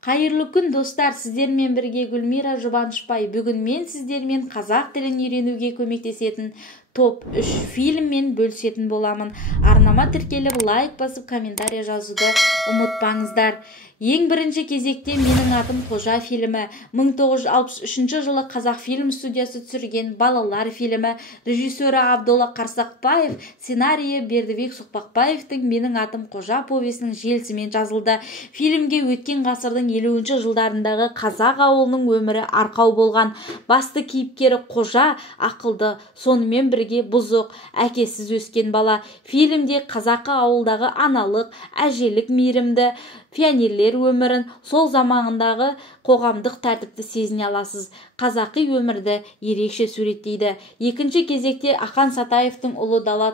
Қайырлы күн достар, сіздермен бірге Гүлмира Жұбанышбай. Бүгін мен сіздермен қазақ тілін үйренуге көмектесетін топ 3 фильммен бөлісетін боламын. Арнама тіркеліп, лайк басып, комментарий жазуды ұмытпаңыздар. Ең бірінші кезекте «Менің атым Қожа» фильмі. 1963 жылы қазақ фильм студиясы түсірген балалар фильмі. Режиссері Абдолла Қарсақбаев, сценарийі Бердібек Соқпақбаевтың «Менің атым Қожа» повесінің желісімен жазылды. Фильмге өткен ғасырдың 50-ші жылдарындағы қазақ ауылының өмірі арқау болған. Басты кейіпкері Қожа ақылды, сонымен бірге бұзық, әкесіз өскен бала. Фильмде қазақы ауылдағы аналық, әжелік мейірімді, пионерлер өмірін, сол заманындағы қоғамдық тәртіпті сезіне аласыз. Қазақи өмірді ерекше суреттейді. Екінші кезекте Ақан Сатаевтың «Ұлы дала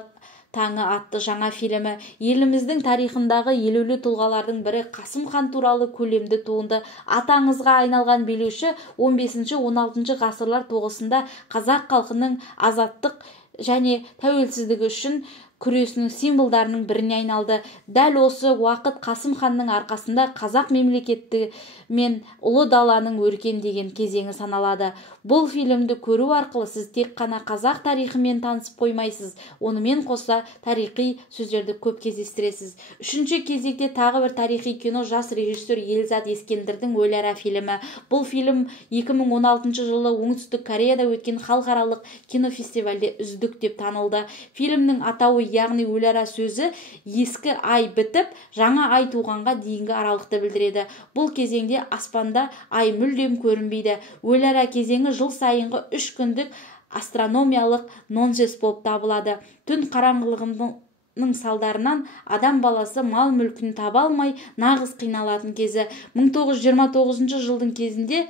таңы» атты жаңа фильмі. Еліміздің тарихындағы елеулі тұлғалардың бірі Қасым хан туралы көлемді туынды. Атаңызға айналған билеуші 15-16 ғасырлар тоғысында қазақ халқының азаттық және тәуелсіздігі үшін күресінің символдарының біріне айналды. Дәл осы уақыт Қасым ханның арқасында қазақ мемлекеті мен ұлы даланың өркендеген кезеңі саналады. Бұл фильмді көру арқылы сіз тек қана қазақ тарихымен танысып қоймайсыз, онымен қоса тарихи сөздерді көп кездестіресіз. Үшінші кезекте тағы бір тарихи кино жас режиссер Елзат Ескендірдің «Өлара» фильмі. Бұл фильм 2016 жылы Оңтүстік Кореяда өткен халықаралық кинофестивальде үздік деп танылды. Фильмнің атауы яғни «Өлара» сөзі ескі ай бітіп, жаңа ай туғанға дейінгі аралықты білдіреді. Бұл кезеңде аспанда ай мүлдем көрінбейді. «Өлара» кезеңі жыл сайынғы 3 күндік астрономиялық нонсенс болып табылады. Түн қараңғылығының салдарынан адам баласы мал мүлкін таба алмай нағыз қиналатын кезі. 1929 жылдың кезінде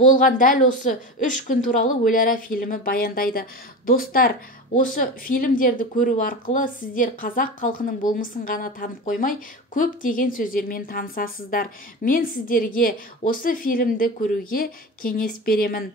болған дәл осы 3 күн туралы «Өлара» фильмі баяндайды. Достар, осы фильмдерді көру арқылы сіздер қазақ халқының болмысын ғана танып қоймай, көптеген сөздермен танысасыздар. Мен сіздерге осы фильмді көруге кеңес беремін.